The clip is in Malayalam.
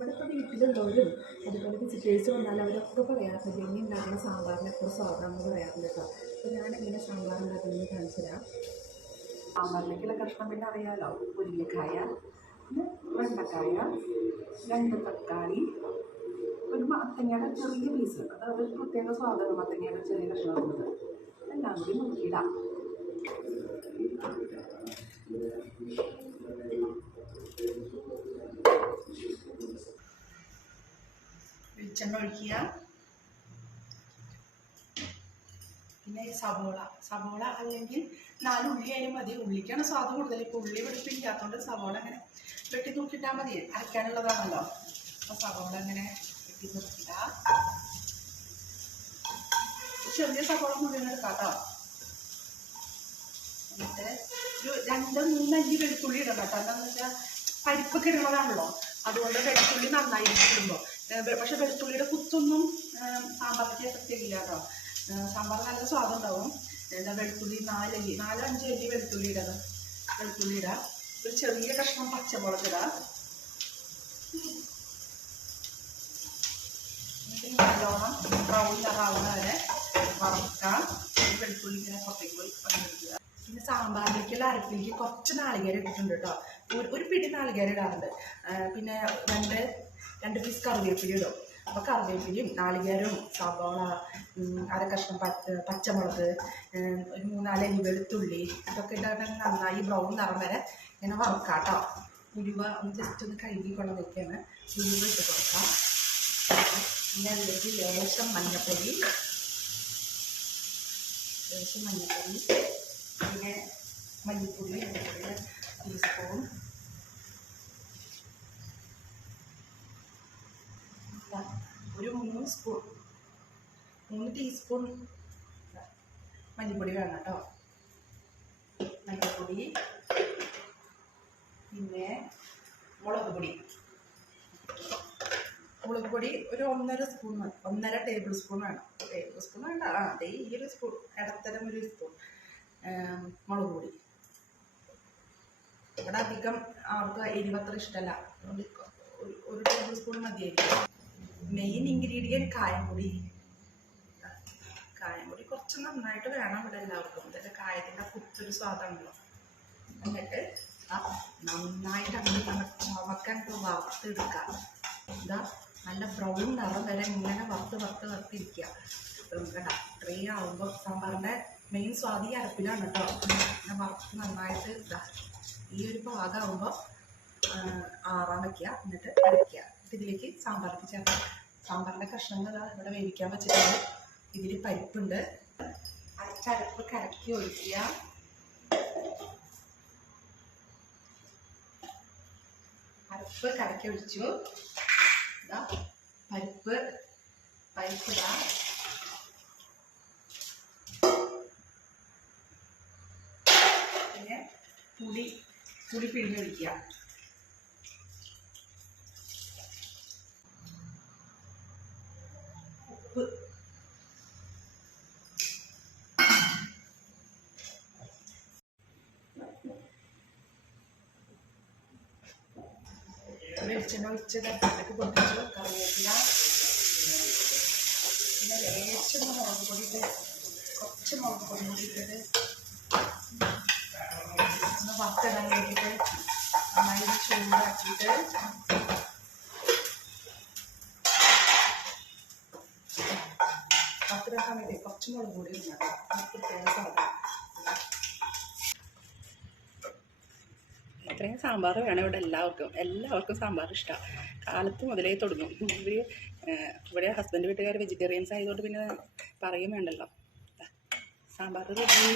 ഇവിടെ ഇപ്പോൾ വീട്ടിലുള്ളവരും അതുപോലെ വിസിറ്റേഴ്സ് വന്നാൽ അവരൊക്കെ പറയാറുണ്ട് ജെന്നി ഉണ്ടാക്കുന്ന സാമ്പാറിനെ എത്ര സ്വാദാണെന്ന് പറയാറുണ്ട് കേട്ടോ. അപ്പോൾ ഞാൻ എങ്ങനെ സാമ്പാർ ഉണ്ടാക്കുന്നത് കാണിച്ചു തരാം. സാമ്പാറിലേക്കുള്ള കഷ്ണം പിന്നെ അറിയാമല്ലോ മുരിങ്ങക്കായ വെണ്ടക്കായ രണ്ട് തക്കാളി ഒരു മത്തങ്ങയുടെ ചെറിയ പീസ് അത് ഒരു പ്രത്യേക സ്വാദമാണ് മത്തങ്ങയുടെ ചെറിയ കഷ്ണം എല്ലാം കൂടി മുക്കിയിടാം വെളിച്ചെണ്ണ ഒഴിക്കുക. പിന്നെ സവോള. സവോള അല്ലെങ്കിൽ നാല് ഉള്ളി ആയാലും മതി. ഉള്ളിക്കാണ് സ്വാദ് കൂടുതൽ. ഇപ്പോൾ ഉള്ളി വെളുപ്പില്ലാത്തതുകൊണ്ട് സവോള അങ്ങനെ വെട്ടി തൂക്കിയിട്ടാൽ മതി. അരക്കാനുള്ളതാണല്ലോ. അപ്പോൾ സവോള അങ്ങനെ വെട്ടി തൂക്കിയിട്ട ചെറിയ സവോള മുഴുവൻ എടുക്കാട്ടോ കേട്ടോ എന്നിട്ട് ഒരു രണ്ട് മൂന്നഞ്ച് വെളുത്തുള്ളി ഇടണം കേട്ടോ എന്താണെന്ന് വെച്ചാൽ പരിപ്പൊക്കെ ഇടുന്നതാണല്ലോ. അതുകൊണ്ട് വെളുത്തുള്ളി നന്നായി ഇടുമ്പോൾ പക്ഷെ വെളുത്തുള്ളിയുടെ കുത്തൊന്നും സാമ്പാറിന്റെ എഫക്റ്റ് ഇല്ല കേട്ടോ. സാമ്പാർ നല്ല സ്വാദം ഉണ്ടാവും. എന്താ വെളുത്തുള്ളി നാലല്ലി നാലോ അഞ്ചോ അല്ലി വെളുത്തുള്ളി ഇടാം വെളുത്തുള്ളി ഇടാം ഒരു ചെറിയ കഷ്ണം പച്ചമുളക് ഇടാം. നല്ലോണം ബ്രൗൺ വരെ വറക്കാം. വെളുത്തുള്ളി ഇങ്ങനെ പുറത്തേക്ക് പോയി പങ്കെടുക്കുക പിന്നെ സാമ്പാറിലേക്കുള്ള അരപ്പിലേക്ക് കുറച്ച് നാളികേരം ഇട്ടിട്ടുണ്ട് കേട്ടോ. ഒരു പിടി നാളികേരം ഇടാറുണ്ട്. പിന്നെ രണ്ട് രണ്ട് പീസ് കറിവേപ്പില ഇടും. അപ്പോൾ കറിവേപ്പിലയും നാളികേരവും സവാള അര കഷ്ണം പച്ച പച്ചമുളക് ഒരു മൂന്നാൽ അരി വെളുത്തുള്ളി ഇതൊക്കെ ഇട്ടാൽ നന്നായി ബ്രൗൺ നിറം വരെ ഇങ്ങനെ വറുക്കാം കേട്ടോ ഉലുവ ഒന്ന് ജസ്റ്റ് ഒന്ന് കഴുകി വെക്കാണ് ഉരുവ ഇട്ട് കൊടുക്കാം. പിന്നെ അതിലേക്ക് ലേശം മഞ്ഞപ്പൊടി. ലേശം മഞ്ഞപ്പൊടി. പിന്നെ മല്ലിപ്പൊടി ടീസ്പൂൺ ഒരു മൂന്ന് സ്പൂൺ മൂന്ന് ടീസ്പൂൺ മല്ലിപ്പൊടി വേണം കേട്ടോ. മല്ലിപ്പൊടി പിന്നെ മുളക് പൊടി. മുളക് പൊടി ഒരു ഒന്നര സ്പൂൺ ഒന്നര ടേബിൾ സ്പൂൺ വേണം. ടേബിൾ സ്പൂൺ വേണ്ട. ആ അതെ ഈ ഒരു സ്പൂൺ ഇടത്തരം ഒരു സ്പൂൺ മുളക് പൊടി. ഇവിടെ അധികം ആർക്കും എരിവത്ര ഇഷ്ടമല്ല അതുകൊണ്ട് ഒരു ടേബിൾ സ്പൂൺ മതിയായിരിക്കും. മെയിൻ ഇൻഗ്രീഡിയന്റ് കായംപൊടി. കായംപൊടി കുറച്ച് നന്നായിട്ട് വേണം ഇവിടെ എല്ലാവർക്കും. ഇതിന്റെ കായത്തിന്റെ കുത്തൊരു സ്വാദാണല്ലോ. എന്നിട്ട് ആ നന്നായിട്ട് അങ്ങനെ നമ്മൾ ചുമക്കാൻ വറുത്തെടുക്കുക ഇതാ നല്ല ബ്രൗൺ നിറം വരെ ഇങ്ങനെ വറുത്ത് വറുത്ത് വറുത്തിരിക്കുക. കേട്ടോ അത്രയും ആകുമ്പോൾ സാമ്പാറിന്റെ മെയിൻ സ്വാദി അരപ്പിലാണ് കേട്ടോ. അങ്ങനെ വറുത്ത് നന്നായിട്ട് ഇതാ. ഈ ഒരു പാകമാകുമ്പോൾ ആറാൻ വയ്ക്കുക എന്നിട്ട് അരയ്ക്കുക എന്നിട്ട് ഇതിലേക്ക് സാമ്പാർക്ക് ചേർക്കാം. സാമ്പാറിന്റെ കഷ്ണങ്ങൾ ഇവിടെ വേവിക്കാൻ വെച്ചിട്ടുണ്ട്. ഇതിൽ പരിപ്പുണ്ട്. അരച്ചരപ്പ് കലക്കി ഒഴിക്കുക. അരപ്പ് കലക്കി ഒഴിച്ചു. ഇതാ പരിപ്പ് പരിപ്പ് ഇതാ പിന്നെ പുളി പുളി പിഴിഞ്ഞൊഴിക്കുക. വെളിച്ചെണ്ണ ഒഴിച്ച് കപ്പത്തേക്ക് പൊട്ടിച്ചു കറിവേപ്പില. പിന്നെ ലേശം മുളക് പൊടി കുറച്ച് മുളക് പൊടി കൂടി ഇട്ടിട്ട് ഒന്ന് വറുത്തിടാൻ വേണ്ടിയിട്ട് നന്നായി ചൂടാക്കിയിട്ട് വറുത്തിടാൻ സമയത്ത് കുറച്ച് മുളക് പൊടി ഇടണം കേട്ടോ പ്രത്യേക സാധനം ഇത്രയും സാമ്പാർ വേണം ഇവിടെ എല്ലാവർക്കും. എല്ലാവർക്കും സാമ്പാർ ഇഷ്ടമാണ് കാലത്ത് മുതലേ തുടങ്ങും. ഇവർ ഇവിടെ ഹസ്ബൻഡ് വീട്ടുകാർ വെജിറ്റേറിയൻസ് ആയതുകൊണ്ട് പിന്നെ പറയും വേണ്ടല്ലോ. സാമ്പാർ റെഡി